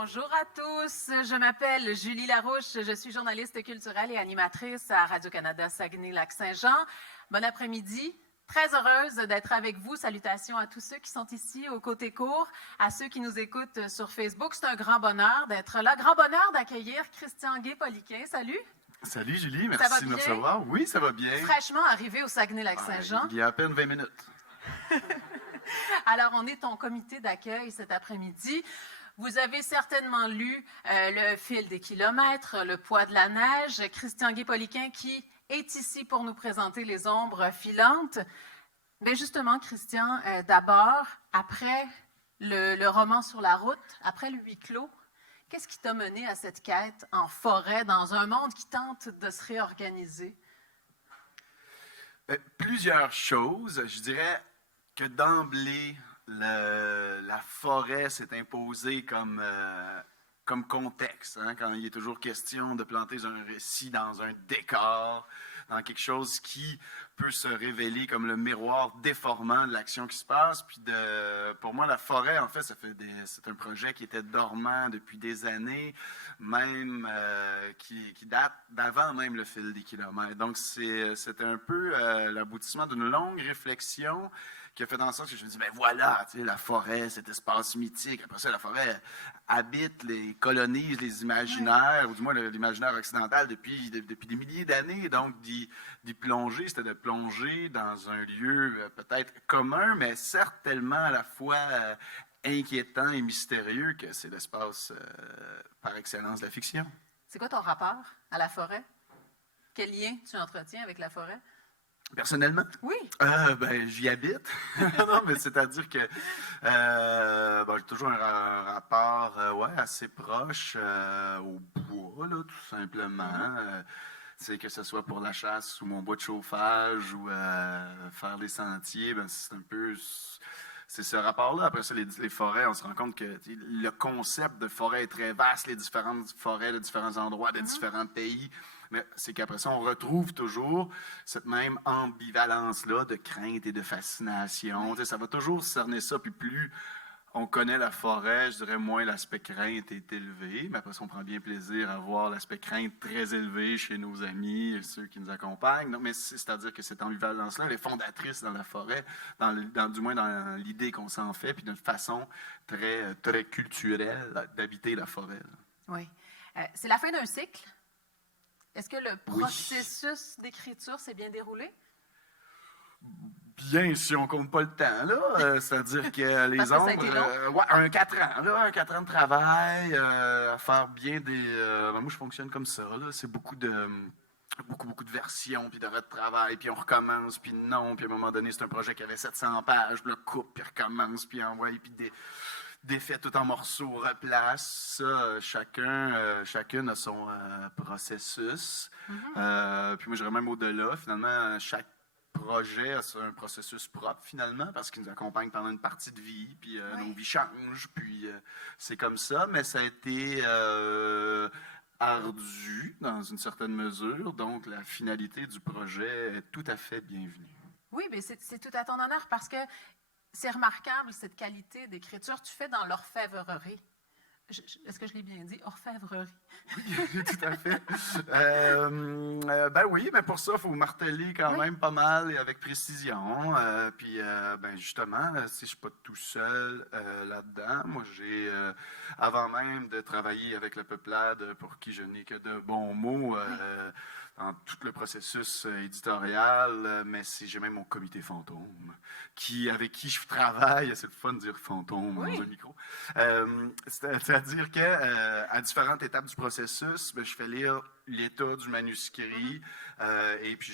Bonjour à tous, je m'appelle Julie Larouche, je suis journaliste culturelle et animatrice à Radio-Canada Saguenay-Lac-Saint-Jean. Bon après-midi, très heureuse d'être avec vous. Salutations à tous ceux qui sont ici au côté court, à ceux qui nous écoutent sur Facebook. C'est un grand bonheur d'être là, grand bonheur d'accueillir Christian Guay-Poliquin. Salut! Salut Julie, merci de me recevoir. Oui, ça va bien. Fraîchement arrivé au Saguenay-Lac-Saint-Jean. Il y a à peine 20 minutes. Alors, on est en comité d'accueil cet après-midi. Vous avez certainement lu Le fil des kilomètres, Le poids de la neige, Christian Guay-Poliquin qui est ici pour nous présenter Les ombres filantes. Bien justement, Christian, d'abord, après le roman Sur la route, après le huis clos, qu'est-ce qui t'a mené à cette quête en forêt, dans un monde qui tente de se réorganiser? Plusieurs choses. Je dirais que d'emblée, la forêt s'est imposée comme contexte, hein, quand il est toujours question de planter un récit dans un décor, dans quelque chose qui peut se révéler comme le miroir déformant de l'action qui se passe. Puis pour moi, la forêt, en fait, c'est un projet qui était dormant depuis des années, même qui date d'avant même le fil des kilomètres. Donc, c'était un peu l'aboutissement d'une longue réflexion qui a fait en sorte que je me dis, ben voilà, tu sais, la forêt, cet espace mythique. Après ça, la forêt habite, colonise les imaginaires, ou du moins l'imaginaire occidental depuis des milliers d'années. Donc, d'y plonger, c'était de plonger dans un lieu peut-être commun, mais certes tellement à la fois inquiétant et mystérieux que c'est l'espace par excellence de la fiction. C'est quoi ton rapport à la forêt? Quel lien tu entretiens avec la forêt? Personnellement? Oui. J'y habite. Non, mais c'est-à-dire que j'ai toujours un rapport assez proche au bois, là, tout simplement. Que ce soit pour la chasse ou mon bois de chauffage ou faire des sentiers, c'est un peu... C'est ce rapport-là. Après ça, les forêts, on se rend compte que le concept de forêt est très vaste, les différentes forêts de différents endroits, de différents pays. Mais c'est qu'après ça, on retrouve toujours cette même ambivalence-là de crainte et de fascination. Ça va toujours cerner ça, puis plus on connaît la forêt, je dirais moins l'aspect crainte est élevé. Mais après ça, on prend bien plaisir à voir l'aspect crainte très élevé chez nos amis et ceux qui nous accompagnent. Non, mais c'est-à-dire que cette ambivalence-là, elle est fondatrice dans la forêt, du moins dans l'idée qu'on s'en fait, puis d'une façon très, très culturelle d'habiter la forêt. Là. Oui. C'est la fin d'un cycle. Est-ce que le processus d'écriture s'est bien déroulé? Bien, si on ne compte pas le temps, là. C'est-à-dire que les ombres... un 4 ans, là, un 4 ans de travail, à faire bien des... moi, je fonctionne comme ça, là. C'est beaucoup de versions, puis de retravail, puis on recommence, puis non, puis à un moment donné, c'est un projet qui avait 700 pages, puis là, coupe, puis recommence, puis envoie, puis défait tout en morceaux, replace. Ça, chacune a son processus. Mm-hmm. Puis moi, j'irais même au-delà. Finalement, chaque projet a un processus propre, finalement, parce qu'il nous accompagne pendant une partie de vie, puis nos vies changent, puis c'est comme ça. Mais ça a été ardu, dans une certaine mesure. Donc, la finalité du projet est tout à fait bienvenue. Oui, mais c'est tout à ton honneur, parce que c'est remarquable, cette qualité d'écriture. Tu fais dans l'orfèvrerie. Est-ce que je l'ai bien dit? Orfèvrerie. Oui, tout à fait. Oui, mais pour ça, il faut marteler quand même pas mal et avec précision. Puis, justement, si je ne suis pas tout seul là-dedans, moi, j'ai, avant même de travailler avec la peuplade, pour qui je n'ai que de bons mots, dans tout le processus éditorial, mais j'ai même mon comité fantôme, avec qui je travaille. C'est le fun de dire fantôme dans un micro. C'est-à-dire qu'à différentes étapes du processus, je fais lire l'état du manuscrit et puis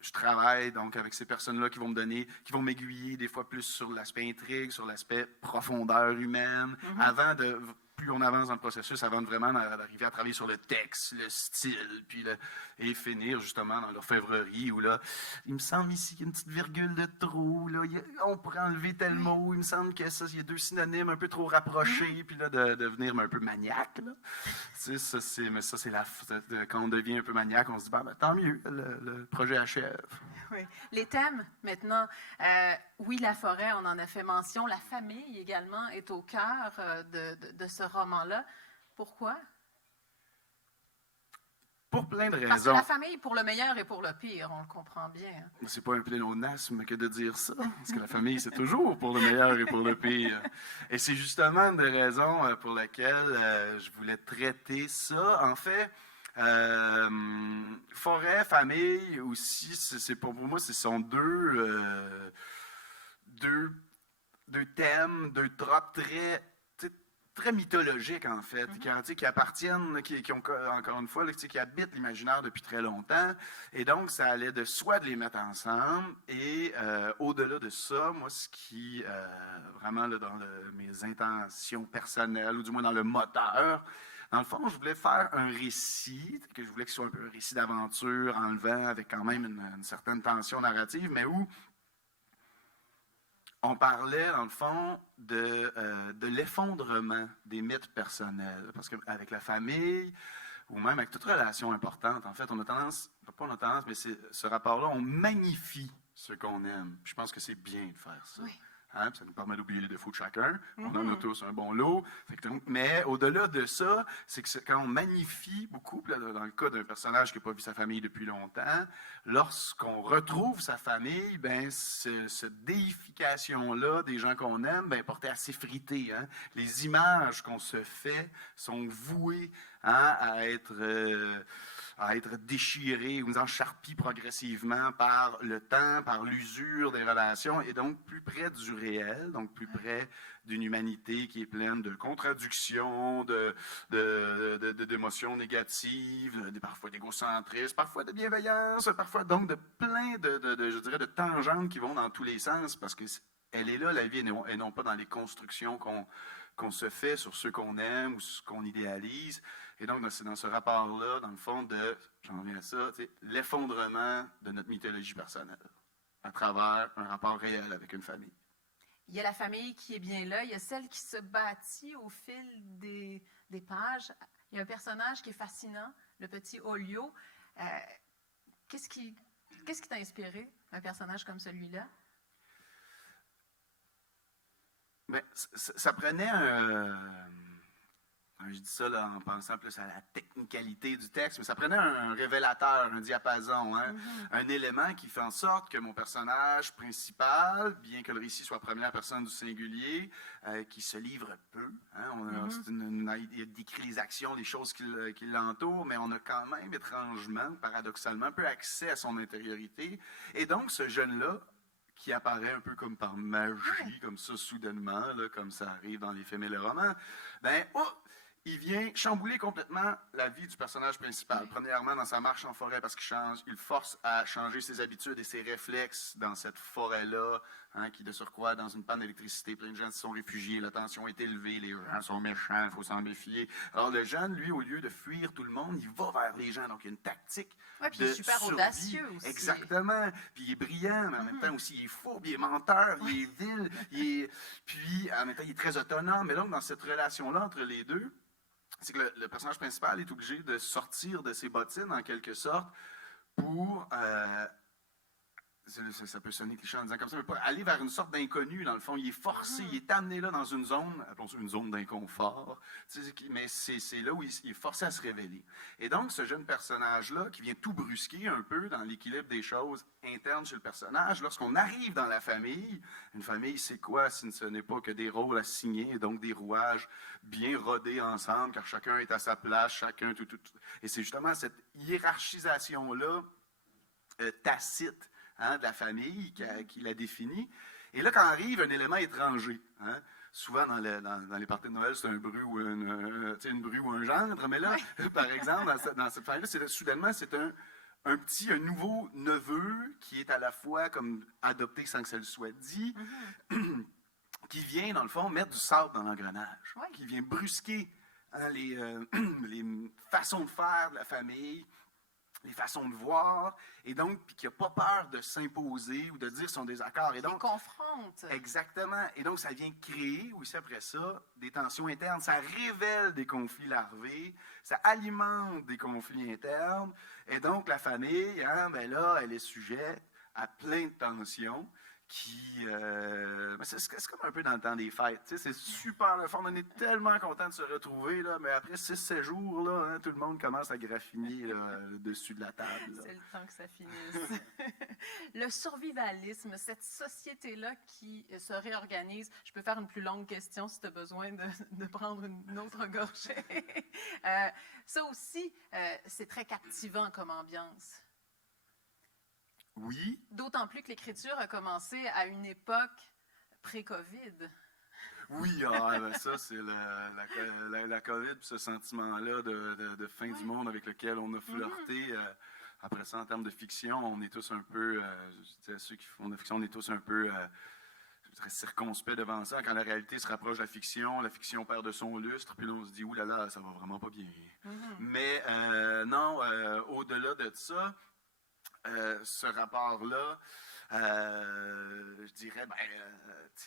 je travaille donc avec ces personnes-là qui vont m'aiguiller des fois plus sur l'aspect intrigue, sur l'aspect profondeur humaine, plus on avance dans le processus, avant de vraiment arriver à travailler sur le texte, le style, et finir justement dans l'orfèvrerie où là, il me semble ici qu'il y a une petite virgule de trop, là, on pourrait enlever tel mot, il me semble que ça, il y a deux synonymes un peu trop rapprochés, puis là, de devenir un peu maniaque, là. Mais ça, c'est quand on devient un peu maniaque, on se dit, tant mieux, le projet achève. Oui. Les thèmes, maintenant, Oui, la forêt, on en a fait mention. La famille également est au cœur de ce roman-là. Pourquoi? Pour plein de Parce que la raisons. famille, pour le meilleur et pour le pire, on le comprend bien. C'est pas un pléonasme que de dire ça, parce que la famille, c'est toujours pour le meilleur et pour le pire. Et c'est justement une des raisons pour lesquelles je voulais traiter ça. En fait, forêt, famille aussi, pour moi, ce sont deux thèmes, deux tropes très mythologiques, en fait, qui appartiennent, qui ont, encore une fois, qui habitent l'imaginaire depuis très longtemps. Et donc, ça allait de soi de les mettre ensemble. Et au-delà de ça, moi, ce qui, vraiment, là, dans mes intentions personnelles, ou du moins dans le moteur, dans le fond, je voulais faire un récit, que je voulais que ce soit un peu un récit d'aventure, enlevant, avec quand même une certaine tension narrative, mais où on parlait, dans le fond, de l'effondrement des mythes personnels. Parce qu'avec la famille, ou même avec toute relation importante, en fait, on a tendance, pas on a tendance, mais ce rapport-là, on magnifie ce qu'on aime. Je pense que c'est bien de faire ça. Oui. Hein, ça nous permet d'oublier les défauts de chacun. On en a tous un bon lot. Mais au-delà de ça, c'est que quand on magnifie beaucoup, là, dans le cas d'un personnage qui n'a pas vu sa famille depuis longtemps, lorsqu'on retrouve sa famille, ben, cette déification-là des gens qu'on aime, ben, portée à s'effriter. Hein. Les images qu'on se fait sont vouées, hein, à être déchirées ou encharpies progressivement par le temps, par l'usure des relations, et donc plus près du réel, donc plus près d'une humanité qui est pleine de contradictions, d'émotions négatives, parfois d'égocentrisme, parfois de bienveillance, parfois donc de plein je dirais, de tangentes qui vont dans tous les sens, parce que elle est là, la vie, et non pas dans les constructions qu'on se fait sur ceux qu'on aime ou ce qu'on idéalise. Et donc, c'est dans ce rapport-là, dans le fond, j'en reviens à ça, l'effondrement de notre mythologie personnelle à travers un rapport réel avec une famille. Il y a la famille qui est bien là, il y a celle qui se bâtit au fil des pages. Il y a un personnage qui est fascinant, le petit Olio. Qu'est-ce qui t'a inspiré, un personnage comme celui-là? Mais ça prenait je dis ça là, en pensant plus à la technicalité du texte, mais ça prenait un révélateur, un diapason, hein, un élément qui fait en sorte que mon personnage principal, bien que le récit soit première personne du singulier, qui se livre peu, hein, il décrit les actions, les choses qui l'entourent, mais on a quand même étrangement, paradoxalement, peu accès à son intériorité. Et donc, ce jeune-là, qui apparaît un peu comme par magie, comme ça, soudainement, là, comme ça arrive dans les films et les romans, ben, il vient chambouler complètement la vie du personnage principal. Premièrement, dans sa marche en forêt, parce qu'il force à changer ses habitudes et ses réflexes dans cette forêt-là, hein, qui, de surcroît, dans une panne d'électricité, plein de gens se sont réfugiés, la tension est élevée, les gens sont méchants, il faut s'en méfier. Alors, le jeune, lui, au lieu de fuir tout le monde, il va vers les gens. Donc, il y a une tactique puis il est super survie. audacieux aussi. Exactement. Puis il est brillant, mais en même temps aussi, il est fourbe, il est menteur, il est vil, puis en même temps, il est très autonome. Mais donc, dans cette relation-là entre les deux, c'est que le personnage principal est obligé de sortir de ses bottines, en quelque sorte, pour, ça peut sonner cliché en disant comme ça, mais pour aller vers une sorte d'inconnu, dans le fond. Il est forcé, il est amené là dans une zone, appelons ça une zone d'inconfort, mais c'est là où il est forcé à se révéler. Et donc, ce jeune personnage-là, qui vient tout brusquer un peu dans l'équilibre des choses internes chez le personnage, lorsqu'on arrive dans la famille, une famille, c'est quoi si ce n'est pas que des rôles à signer, et donc des rouages bien rodés ensemble, car chacun est à sa place, chacun tout. Et c'est justement cette hiérarchisation-là tacite, hein, de la famille qui la définit. Et là, quand arrive un élément étranger, hein, souvent dans les parties de Noël, c'est un bru ou une bru ou un gendre, mais là, par exemple, dans cette famille-là, soudainement, c'est un nouveau neveu qui est à la fois comme adopté sans que ça le soit dit, qui vient, dans le fond, mettre du sable dans l'engrenage, qui vient brusquer, hein, les façons de faire de la famille, les façons de voir, et donc, puis qui n'a pas peur de s'imposer ou de dire son désaccord. Et donc, il confronte. Exactement. Et donc, ça vient créer, aussi après ça, des tensions internes. Ça révèle des conflits larvés, ça alimente des conflits internes. Et donc, la famille, hein, ben là, elle est sujet à plein de tensions c'est comme un peu dans le temps des fêtes. Tu sais, c'est super le fun. On est tellement content de se retrouver, là, mais après 6-7 jours, là, hein, tout le monde commence à graffiner là, le dessus de la table. Là. C'est le temps que ça finisse. Le survivalisme, cette société-là qui se réorganise. Je peux faire une plus longue question si tu as besoin de prendre une autre gorgée. Ça aussi, c'est très captivant comme ambiance. Oui. D'autant plus que l'écriture a commencé à une époque pré-COVID. Oui, ça, c'est la COVID, ce sentiment-là de fin du monde avec lequel on a flirté. Après ça, en termes de fiction, on est tous un peu, ceux qui font de la fiction, on est tous un peu circonspects devant ça. Quand la réalité se rapproche de la fiction perd de son lustre, puis là, on se dit, ouh là là, ça va vraiment pas bien. Mais non, au-delà de ça, ce rapport-là, je dirais,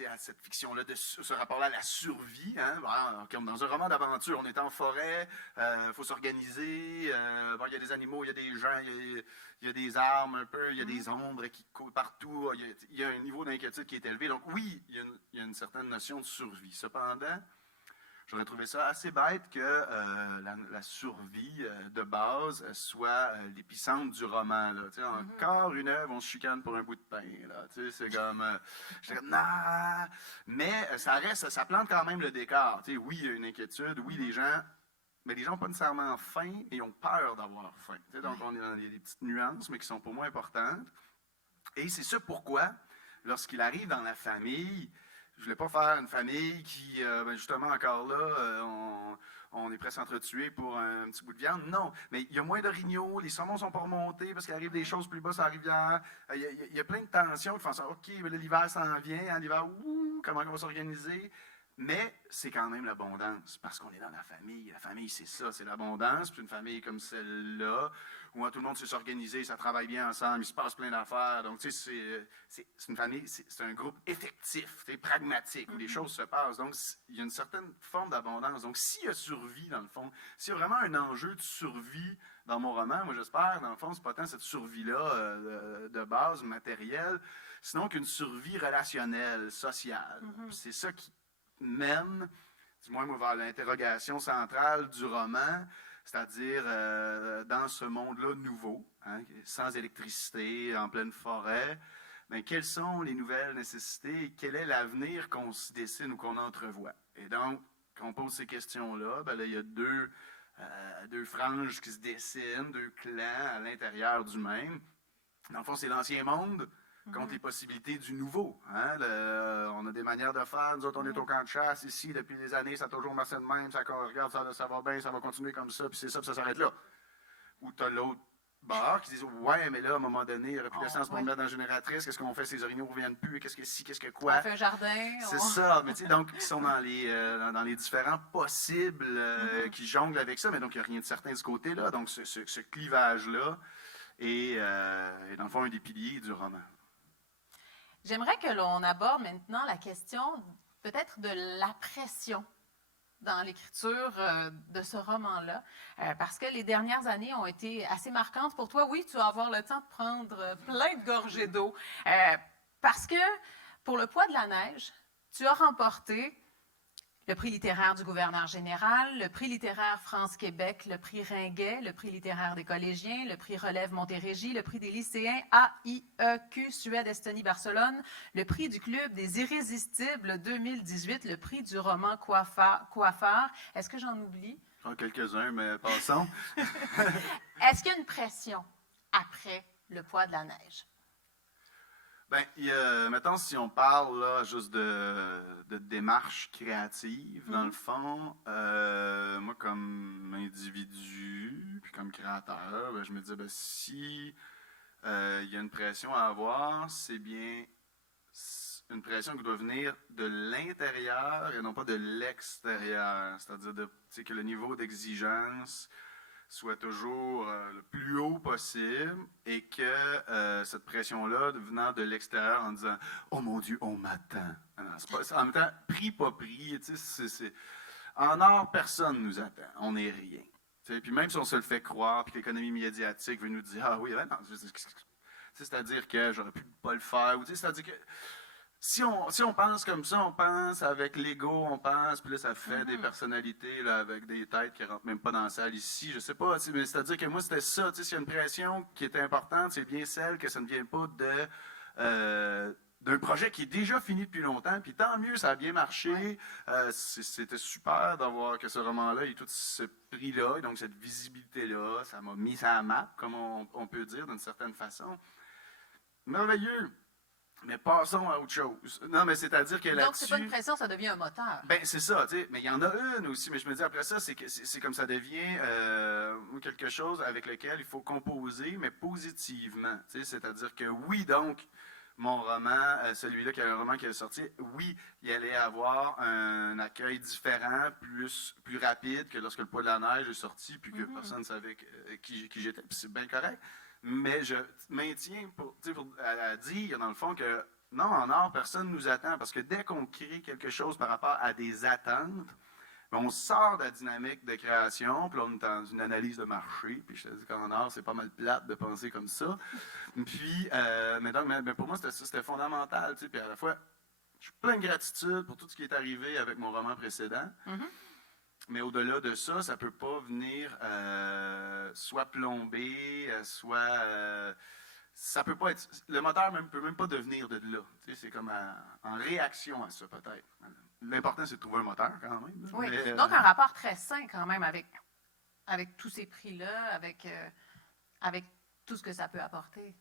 à cette fiction-là, ce rapport-là à la survie, hein, comme dans un roman d'aventure, on est en forêt, il faut s'organiser, il y a des animaux, il y a des gens, il y a des armes un peu, il y a des ombres qui courent partout, il y a un niveau d'inquiétude qui est élevé. Donc oui, il y a une certaine notion de survie. Cependant, j'aurais trouvé ça assez bête que la survie de base soit l'épicentre du roman. Là. Encore une œuvre, on se chicane pour un bout de pain. Là. C'est comme... nah! Mais ça plante quand même le décor. Oui, il y a une inquiétude. Oui, mais les gens n'ont pas nécessairement faim, mais ils ont peur d'avoir faim. Donc, il y a des petites nuances, mais qui sont pour moi importantes. Et c'est ça pourquoi, lorsqu'il arrive dans la famille... Je voulais pas faire une famille qui, justement, encore là, on est prêt à s'entretuer pour un petit bout de viande. Non, mais il y a moins d'orignaux, les saumons sont pas remontés parce qu'il arrive des choses plus bas sur la rivière. Il y a plein de tensions qui font ça. OK, mais l'hiver s'en vient. Hein, l'hiver, comment on va s'organiser? Mais c'est quand même l'abondance, parce qu'on est dans la famille. La famille, c'est ça, c'est l'abondance. Puis une famille comme celle-là, où tout le monde sait s'organiser, ça travaille bien ensemble, il se passe plein d'affaires. Donc, tu sais, c'est une famille, c'est un groupe effectif, pragmatique, où les choses se passent. Donc, il y a une certaine forme d'abondance. Donc, s'il y a survie, dans le fond, s'il y a vraiment un enjeu de survie dans mon roman, moi, j'espère, dans le fond, c'est pas tant cette survie-là de base, matérielle, sinon qu'une survie relationnelle, sociale. C'est ça qui mène, du moins, vers l'interrogation centrale du roman, c'est-à-dire dans ce monde-là nouveau, hein, sans électricité, en pleine forêt, bien, quelles sont les nouvelles nécessités et quel est l'avenir qu'on se dessine ou qu'on entrevoit? Et donc, quand on pose ces questions-là, bien, là, il y a deux franges qui se dessinent, deux clans à l'intérieur du même. Dans le fond, c'est l'ancien monde contre les possibilités du nouveau. Hein? On a des manières de faire. Nous autres, on est au camp de chasse ici depuis des années. Ça a toujours marché de même. Ça, regarde, ça va bien, ça va continuer comme ça, puis c'est ça, puis ça s'arrête là. Ou tu as l'autre bord qui dit ouais, mais là, à un moment donné, il n'y aurait plus d'essence pour me mettre dans la génératrice. Qu'est-ce qu'on fait? Ces orignaux ne reviennent plus. Qu'est-ce que si, qu'est-ce que quoi? On fait un jardin. C'est ça. Mais tu sais, donc, ils sont dans les différents possibles qui jonglent avec ça. Mais donc, il n'y a rien de certain de ce côté-là. Donc, ce clivage-là est, dans le fond, un des piliers du roman. J'aimerais que l'on aborde maintenant la question peut-être de la pression dans l'écriture de ce roman-là, parce que les dernières années ont été assez marquantes pour toi. Oui, tu vas avoir le temps de prendre plein de gorgées d'eau, parce que pour Le poids de la neige, tu as remporté le prix littéraire du gouverneur général, le prix littéraire France-Québec, le prix Ringuet, le prix littéraire des collégiens, le prix Relève Montérégie, le prix des lycéens AIEQ Suède, Estonie, Barcelone, le prix du Club des Irrésistibles 2018, le prix du roman Coiffeur. Est-ce que j'en oublie? Quelques-uns, mais passons. Est-ce qu'il y a une pression après Le poids de la neige? Bien, mettons, si on parle là, juste de démarche créative, dans le fond, moi, comme individu, puis comme créateur, ben, je me disais, ben, si il y a une pression à avoir, c'est bien une pression qui doit venir de l'intérieur et non pas de l'extérieur. C'est-à-dire que le niveau d'exigence soit toujours le plus haut possible et que cette pression-là venant de l'extérieur en disant « Oh mon Dieu, on m'attend ». En même temps, pris, pas pris, en art, personne ne nous attend, on n'est rien. Puis même si on se le fait croire, puis que l'économie médiatique veut nous dire « Ah oui, ben non, C'est-à-dire que j'aurais pu pas le faire. C'est-à-dire que si on pense comme ça, on pense avec l'ego, on pense, puis là, ça fait des personnalités là, avec des têtes qui rentrent même pas dans la salle ici. Je sais pas, mais c'est-à-dire que moi, c'était ça. S'il y a une pression qui est importante, c'est bien celle que ça ne vient pas d'un projet qui est déjà fini depuis longtemps, puis tant mieux, ça a bien marché. C'était super d'avoir que ce roman-là ait tout ce prix-là, et donc cette visibilité-là, ça m'a mis à la map, comme on peut dire d'une certaine façon. Merveilleux! Mais passons à autre chose. Non, mais c'est-à-dire que là-dessus... Donc, c'est pas une pression, ça devient un moteur. Ben, c'est ça, tu sais. Mais il y en a une aussi. Mais je me dis, après ça, c'est comme ça devient quelque chose avec lequel il faut composer, mais positivement. Tu sais, c'est-à-dire que oui, donc, mon roman, celui-là, qui est un roman qui est sorti, oui, il allait avoir un accueil différent, plus rapide que lorsque Le Poids de la neige est sorti, puis que personne ne savait qui j'étais. Puis c'est bien correct. Mais je maintiens à dire, dans le fond, que non, en art, personne ne nous attend. Parce que dès qu'on crée quelque chose par rapport à des attentes, on sort de la dynamique de création, puis là, on est dans une analyse de marché. Puis je te dis qu'en art, c'est pas mal plate de penser comme ça. Puis, mais pour moi, c'était fondamental. Puis à la fois, je suis plein de gratitude pour tout ce qui est arrivé avec mon roman précédent. Mais au-delà de ça, ça ne peut pas venir soit plomber, soit... ça peut pas être... Le moteur ne peut même pas devenir de là. C'est comme en réaction à ça, peut-être. L'important, c'est de trouver un moteur, quand même. Oui, mais, donc un rapport très sain, quand même, avec tous ces prix-là, avec tout ce que ça peut apporter.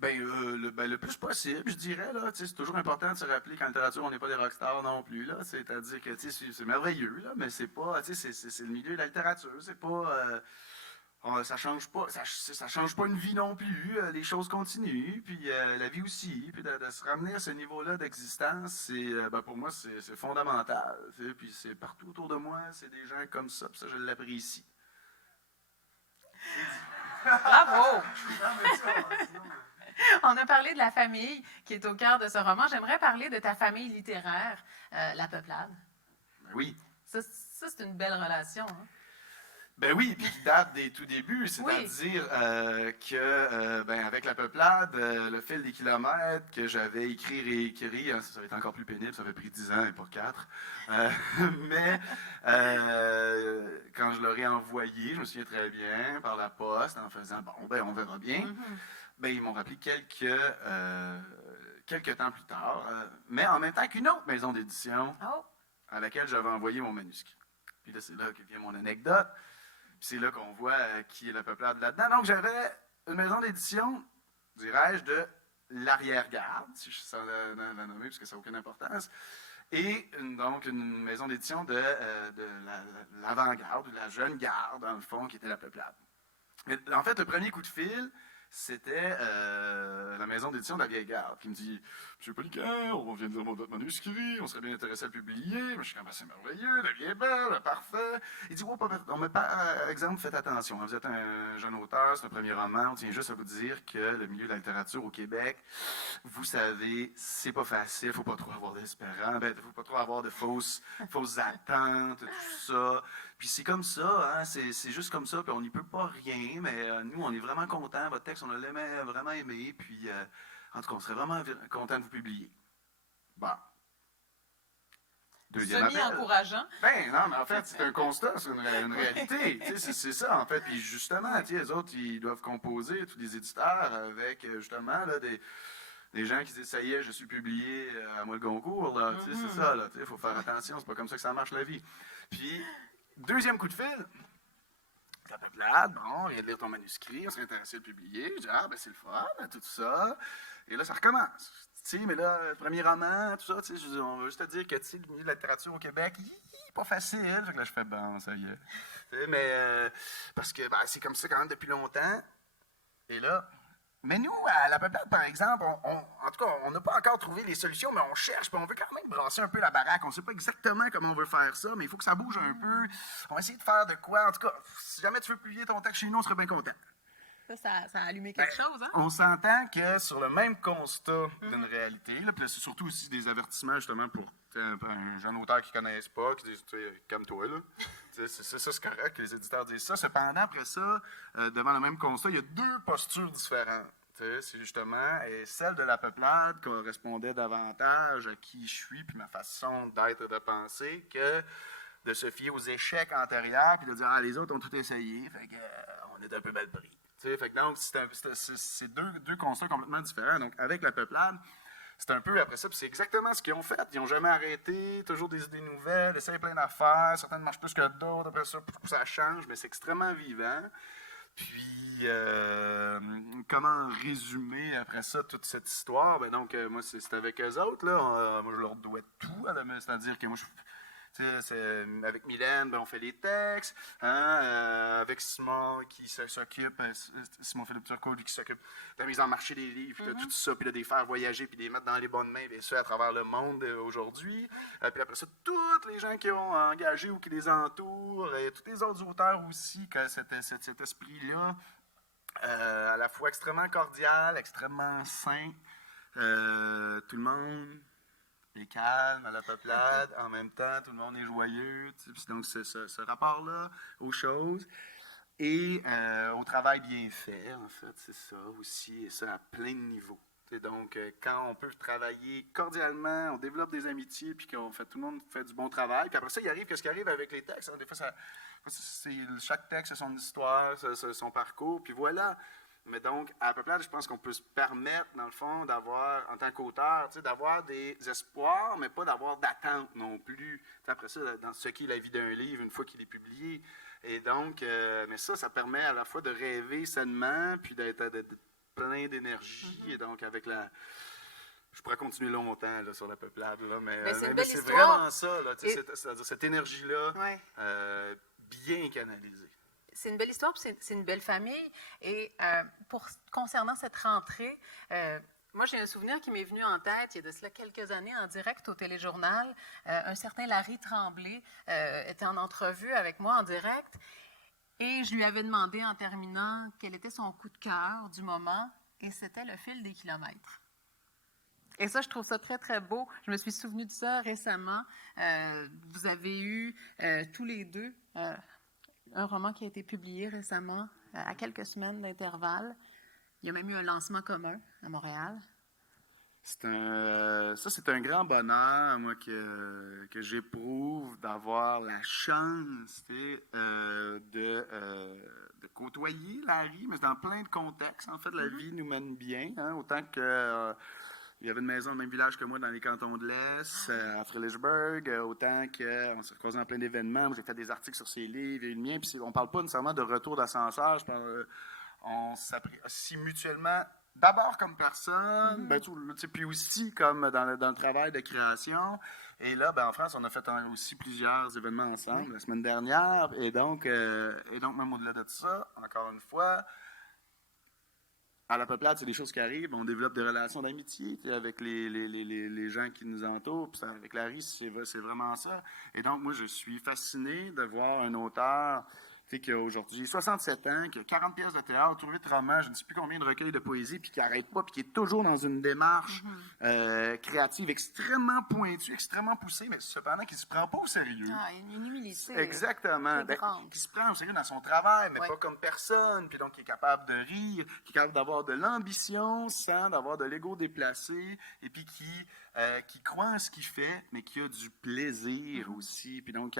Le plus possible, je dirais. Là, c'est toujours important de se rappeler qu'en littérature, on n'est pas des rockstars non plus. Là, c'est-à-dire que c'est merveilleux, là, mais c'est pas. C'est le milieu de la littérature. C'est pas. Ça change pas. Ça change pas une vie non plus. Les choses continuent. Puis la vie aussi. Puis de se ramener à ce niveau-là d'existence, pour moi, c'est fondamental. Puis c'est partout autour de moi, c'est des gens comme ça. Puis ça, je l'apprécie. Bravo! On a parlé de la famille qui est au cœur de ce roman. J'aimerais parler de ta famille littéraire, La Peuplade. Ben oui. Ça c'est une belle relation. Hein? Ben oui, puis qui date des tout débuts, c'est-à-dire avec La Peuplade, Le fil des kilomètres, que j'avais écrit, réécrit, hein, ça va être encore plus pénible, ça avait pris 10 ans et pas 4. Mais quand je l'aurais envoyé, je me souviens très bien, par la poste, en faisant, on verra bien. Ils m'ont rappelé quelques temps plus tard, mais en même temps qu'une autre maison d'édition à laquelle j'avais envoyé mon manuscrit. Puis là, c'est là que vient mon anecdote. Puis c'est là qu'on voit qui est La Peuplade là-dedans. Donc, j'avais une maison d'édition, dirais-je, de l'arrière-garde, si je sens la nommer, parce que ça n'a aucune importance, et donc une maison d'édition de l'avant-garde, de la jeune garde, dans le fond, qui était La Peuplade. Mais, en fait, le premier coup de fil, c'était la maison d'édition de la vieille garde qui me dit « Monsieur Poliquin, on vient de lire votre manuscrit, on serait bien intéressé à le publier. » Je suis comme « C'est merveilleux, la vie est belle, parfait. » Il dit « mais par exemple, faites attention, vous êtes un jeune auteur, c'est un premier roman, on tient juste à vous dire que le milieu de la littérature au Québec, vous savez, c'est pas facile, faut pas trop avoir d'espérance, faut pas trop avoir de fausses attentes, tout ça. Puis c'est comme ça, hein, c'est juste comme ça, puis on n'y peut pas rien, mais nous, on est vraiment contents. Votre texte, on l'a vraiment aimé, puis en tout cas, on serait vraiment contents de vous publier. Bon. Deuxième appel. Semi-encourageant. Non, mais en fait, c'est un constat, c'est une réalité. C'est ça, en fait. Puis justement, les autres, ils doivent composer, tous les éditeurs, avec justement là, des gens qui disent « Ça y est, je suis publié à moi le concours. » C'est ça, il faut faire attention, c'est pas comme ça que ça marche la vie. Puis, deuxième coup de fil. La Peuplade, on vient de lire ton manuscrit, on s'est intéressé à le publier. Je dis, c'est le fun, tout ça. Et là, ça recommence. Mais là, le premier roman, tout ça, on veut juste te dire que le milieu de la littérature au Québec, pas facile. Fait que là, je fais, ça y est. Mais, parce que c'est comme ça quand même depuis longtemps. Et là, mais nous, à La Peuplade, par exemple, en tout cas, on n'a pas encore trouvé les solutions, mais on cherche, puis on veut quand même brasser un peu la baraque. On ne sait pas exactement comment on veut faire ça, mais il faut que ça bouge un peu. On va essayer de faire de quoi. En tout cas, si jamais tu veux publier ton texte chez nous, on serait bien content. Ça a allumé quelque chose, hein? On s'entend que sur le même constat d'une réalité, là, puis c'est surtout aussi des avertissements, justement, pour un jeune auteur qui ne connaisse pas, qui dit, comme toi, là. C'est correct que les éditeurs disent ça. Cependant, après ça, devant le même constat, il y a deux postures différentes. Tu sais, c'est justement, et celle de la peuplade correspondait davantage à qui je suis, puis ma façon d'être et de penser, que de se fier aux échecs antérieurs, puis de dire, ah, les autres ont tout essayé, fait que, on est un peu mal pris. Tu sais, fait que donc, c'est deux constats complètement différents. Donc, avec la peuplade, c'est un peu après ça, puis c'est exactement ce qu'ils ont fait. Ils n'ont jamais arrêté, toujours des idées nouvelles, essayent plein d'affaires, certaines marchent plus que d'autres, après ça, ça change, mais c'est extrêmement vivant. Puis, comment résumer après ça toute cette histoire? Ben donc, moi, c'est avec eux autres, là. Moi, je leur dois tout, c'est-à-dire que moi, avec Mylène, ben, on fait les textes. Hein, avec Simon qui s'occupe, Simon Philippe Turcot, lui qui s'occupe de la mise en marché des livres, puis de tout ça, puis de les faire voyager, puis de les mettre dans les bonnes mains, bien sûr, à travers le monde aujourd'hui. Puis après ça, tous les gens qui ont engagé ou qui les entourent, et tous les autres auteurs aussi, que cet esprit-là, à la fois extrêmement cordial, extrêmement sain, tout le monde est calme à la peuplade, en même temps, tout le monde est joyeux. Donc, c'est ce rapport-là aux choses et au travail bien fait, en fait, c'est ça aussi, et ça à plein de niveaux. Et donc, quand on peut travailler cordialement, on développe des amitiés, puis qu'on fait, tout le monde fait du bon travail. Puis après ça, il arrive qu'est-ce qui arrive avec les textes. Hein? Des fois, chaque texte a son histoire, son parcours, puis voilà. Mais donc, à la peuplade, je pense qu'on peut se permettre, dans le fond, d'avoir, en tant qu'auteur, d'avoir des espoirs, mais pas d'avoir d'attente non plus. T'sais, après ça, dans ce qui est la vie d'un livre, une fois qu'il est publié. Et donc, mais ça permet à la fois de rêver sainement, puis d'être plein d'énergie. Et donc, avec la... Je pourrais continuer longtemps là, sur la peuplade, là, mais c'est vraiment ça, là, c'est-à-dire cette énergie-là bien canalisée. C'est une belle histoire, puis c'est une belle famille. Et concernant cette rentrée, moi, j'ai un souvenir qui m'est venu en tête, il y a de cela quelques années, en direct au téléjournal. Un certain Larry Tremblay était en entrevue avec moi en direct. Et je lui avais demandé en terminant quel était son coup de cœur du moment. Et c'était le fil des kilomètres. Et ça, je trouve ça très, très beau. Je me suis souvenue de ça récemment. Vous avez eu tous les deux... un roman qui a été publié récemment, à quelques semaines d'intervalle. Il y a même eu un lancement commun à Montréal. C'est un grand bonheur, moi, que j'éprouve d'avoir la chance de côtoyer Larry, mais dans plein de contextes. En fait, la vie nous mène bien, hein, autant que... il y avait une maison au même village que moi dans les cantons de l'Est, à Frelichburg, autant qu'on s'est croisés en plein d'événements. J'ai fait des articles sur ses livres et le mien. Puis on ne parle pas nécessairement de retour d'ascenseur. On s'apprécie mutuellement, d'abord comme personne, puis aussi comme dans le travail de création. Et là, en France, on a fait aussi plusieurs événements ensemble la semaine dernière. Et donc même au-delà de ça, encore une fois, à la peuplade, c'est des choses qui arrivent. On développe des relations d'amitié avec les gens qui nous entourent. Puis avec Larry, c'est vraiment ça. Et donc, moi, je suis fasciné de voir un auteur qui a aujourd'hui 67 ans, qui a 40 pièces de théâtre, 8 romans, je ne sais plus combien de recueils de poésie, puis qui n'arrête pas, puis qui est toujours dans une démarche créative extrêmement pointue, extrêmement poussée, mais cependant qui ne se prend pas au sérieux. Ah, une humilité. Exactement. Qui se prend au sérieux dans son travail, mais pas comme personne, puis donc qui est capable de rire, qui est capable d'avoir de l'ambition sans d'avoir de l'ego déplacé, et puis qui croit en ce qu'il fait, mais qui a du plaisir aussi, puis donc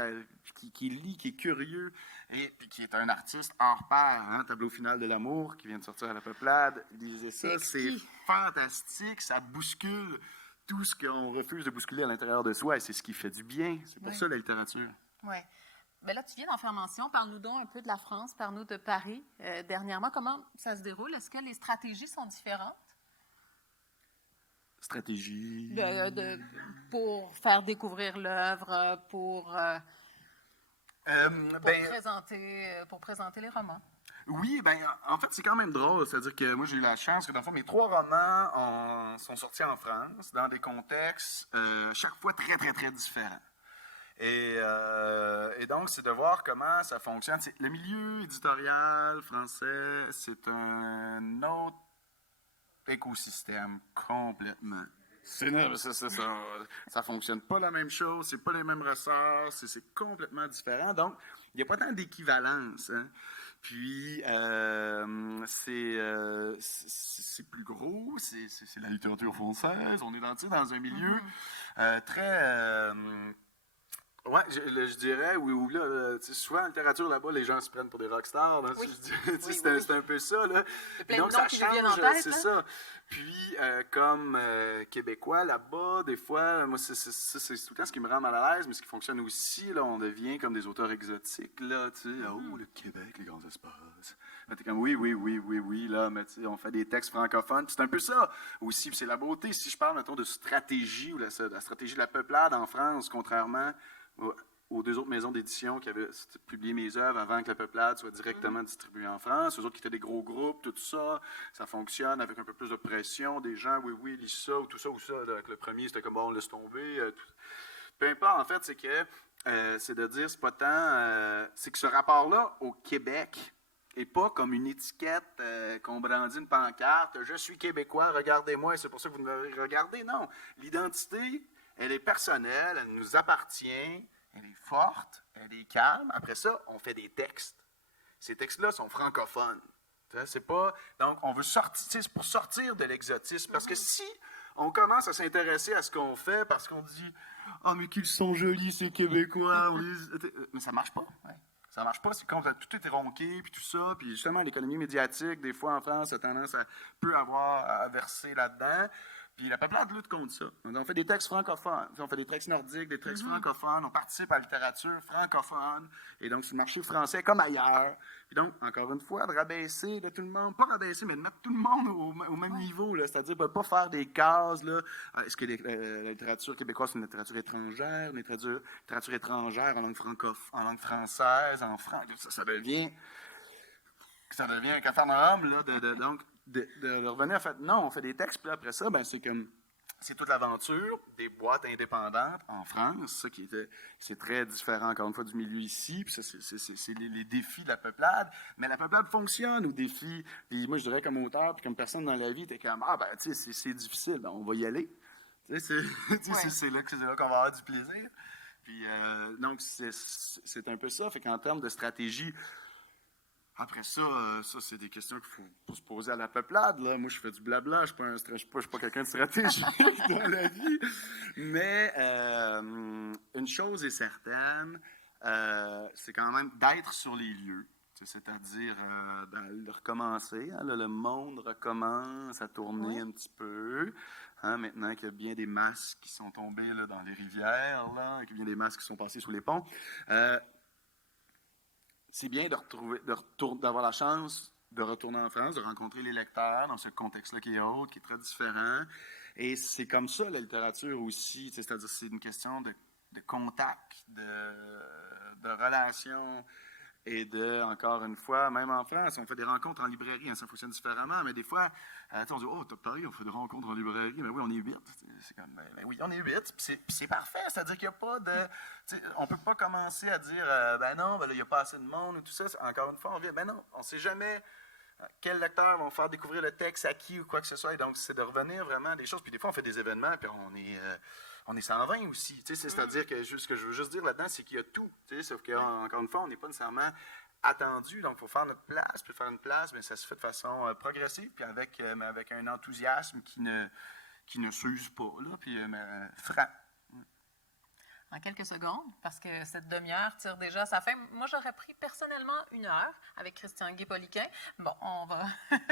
qui lit, qui est curieux, et puis qui est un artiste hors pair, hein, Tableau final de l'amour, qui vient de sortir à la peuplade. Lisez ça, c'est fantastique, ça bouscule tout ce qu'on refuse de bousculer à l'intérieur de soi, et c'est ce qui fait du bien. C'est pour ça la littérature. Oui. Bien là, tu viens d'en faire mention. Parle-nous donc un peu de la France, parle-nous de Paris. Dernièrement, comment ça se déroule? Est-ce que les stratégies sont différentes? Stratégie? Pour faire découvrir l'œuvre, pour présenter les romans. Oui, en fait, c'est quand même drôle. C'est-à-dire que moi, j'ai eu la chance que, dans le fond, mes 3 romans sont sortis en France, dans des contextes chaque fois très, très, très différents. Et donc, c'est de voir comment ça fonctionne. Le milieu éditorial français, c'est un autre écosystème complètement. Ça fonctionne pas la même chose, c'est pas les mêmes ressorts, c'est complètement différent. Donc, il n'y a pas tant d'équivalence. Hein. Puis, c'est plus gros, c'est la littérature française. On est dans un milieu très... ouais, je dirais, oui, là, souvent en littérature là-bas, les gens se prennent pour des rockstars. Là, Oui. C'est un peu ça. Là. Plein Donc, de noms ça qui nous viennent en change, tête, c'est hein? ça. Puis, comme Québécois là-bas, des fois, moi, c'est tout le temps ce qui me rend mal à l'aise, mais ce qui fonctionne aussi, là, on devient comme des auteurs exotiques. Là, tu sais, oh, le Québec, les grands espaces. Là, t'es comme, oui, là, mais tu sais, on fait des textes francophones. Puis c'est un peu ça aussi, puis c'est la beauté. Si je parle, mettons, de stratégie, ou la stratégie de la peuplade en France, contrairement aux deux autres maisons d'édition qui avaient publié mes œuvres avant que la peuplade soit directement distribuée en France. Eux autres qui étaient des gros groupes, tout ça, ça fonctionne avec un peu plus de pression. Des gens, oui, lis ça ou tout ça ou ça. Là, avec le premier, c'était comme, bon, on laisse tomber. Peu importe, en fait, c'est que, c'est de dire, c'est pas tant, c'est que ce rapport-là au Québec et pas comme une étiquette qu'on brandit une pancarte. Je suis québécois, regardez-moi, et c'est pour ça que vous me regardez. Non, l'identité, elle est personnelle, elle nous appartient, elle est forte, elle est calme. Après ça, on fait des textes. Ces textes-là sont francophones. C'est pas... Donc, on veut sortir, c'est pour sortir de l'exotisme. Parce que si on commence à s'intéresser à ce qu'on fait parce qu'on dit « Ah, mais qu'ils sont jolis, ces Québécois! » Mais ça marche pas. Ouais. Ça marche pas, c'est quand tout est ronqué, puis tout ça. Puis justement, l'économie médiatique, des fois en France, a tendance peut avoir à verser là-dedans. Puis la peuplade lutte contre ça. On fait des textes francophones, on fait des textes nordiques, des textes francophones, on participe à la littérature francophone, et donc sur le marché français comme ailleurs. Puis donc, encore une fois, de rabaisser de tout le monde, pas rabaisser, mais de mettre tout le monde au même niveau, là, c'est-à-dire de ne pas faire des cases. Là. Est-ce que la littérature québécoise, c'est une littérature étrangère, une littérature étrangère en langue française, en France, ça devient un capharnaüm, là, donc, de revenir, en fait, non, on fait des textes, puis après ça, ben, c'est toute l'aventure des boîtes indépendantes en France, ça c'est très différent, encore une fois, du milieu ici, puis ça, c'est les défis de la peuplade, mais la peuplade fonctionne aux défis, puis moi, je dirais, comme auteur, puis comme personne dans la vie, t'es comme, tu sais, c'est difficile, ben, on va y aller, tu sais, c'est là qu'on va avoir du plaisir, puis donc, c'est un peu ça, fait qu'en termes de stratégie, après ça, c'est des questions qu'il faut se poser à la peuplade. Là. Moi, je fais du blabla, je ne suis pas quelqu'un de stratégique dans la vie. Mais une chose est certaine, c'est quand même d'être sur les lieux. C'est-à-dire de recommencer. Hein, là, le monde recommence à tourner un petit peu. Hein, maintenant qu'il y a bien des masques qui sont tombés là, dans les rivières, là, qu'il y a bien des masques qui sont passés sous les ponts. C'est bien d'avoir la chance de retourner en France, de rencontrer les lecteurs dans ce contexte-là qui est autre, qui est très différent. Et c'est comme ça, la littérature aussi. C'est-à-dire c'est une question de contact, de relation et encore une fois, même en France, on fait des rencontres en librairie, hein, ça fonctionne différemment, mais des fois, on dit « Oh, t'as Paris, on fait des rencontres en librairie. » Mais oui, on est 8. C'est comme, ben oui, on est 8, puis c'est parfait. C'est-à-dire qu'il n'y a pas de... On ne peut pas commencer à dire « Ben non, ben là, il n'y a pas assez de monde, ou tout ça. » Encore une fois, on vient, ben non, on ne sait jamais quels lecteurs vont faire découvrir le texte à qui ou quoi que ce soit. Et donc, c'est de revenir vraiment à des choses. Puis des fois, on fait des événements, puis on est 120 aussi. C'est-à-dire que ce que je veux juste dire là-dedans, c'est qu'il y a tout. Sauf qu'encore une fois, on n'est pas nécessairement attendu. Donc, il faut faire notre place. Puis faire une place, mais ça se fait de façon progressive, puis avec un enthousiasme qui ne s'use pas, là, puis franc. En quelques secondes, parce que cette demi-heure tire déjà à sa fin. Moi, j'aurais pris personnellement 1 heure avec Christian Guay-Poliquin. Bon, on va...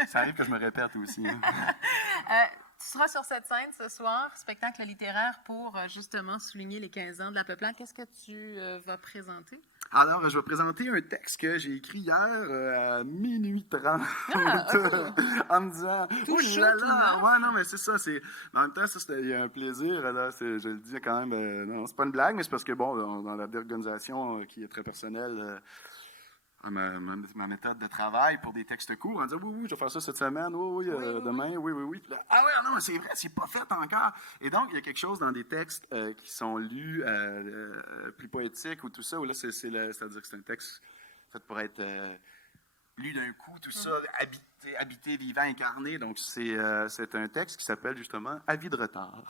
Ça arrive que je me répète aussi. Hein. Tu seras sur cette scène ce soir, spectacle littéraire pour justement souligner les 15 ans de la peuplade. Qu'est-ce que tu vas présenter? Alors, je vais présenter un texte que j'ai écrit hier à 12h30 en me disant « Oh là là! » Ouais, non, mais c'est ça. En même temps, il y a un plaisir. Là, je le dis quand même. Non, c'est pas une blague, mais c'est parce que, bon, dans la organisation qui est très personnelle, ma méthode de travail pour des textes courts, on dit oui, je vais faire ça cette semaine, oui, demain, oui. Puis là, ah ouais, non, c'est vrai, c'est pas fait encore. Et donc, il y a quelque chose dans des textes qui sont lus plus poétiques ou tout ça, où là, c'est-à-dire que c'est un texte fait pour être lu d'un coup, tout ça, habité, vivant, incarné. Donc, c'est un texte qui s'appelle justement « Avis de retard ».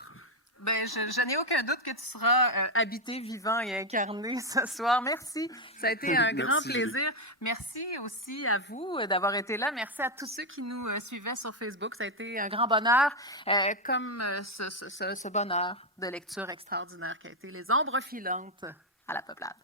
Ben, je n'ai aucun doute que tu seras habité, vivant et incarné ce soir. Merci. Ça a été un grand Merci, Julie. plaisir. Merci aussi à vous d'avoir été là. Merci à tous ceux qui nous suivaient sur Facebook. Ça a été un grand bonheur, comme ce bonheur de lecture extraordinaire qui a été Les Ombres filantes à la Peuplade.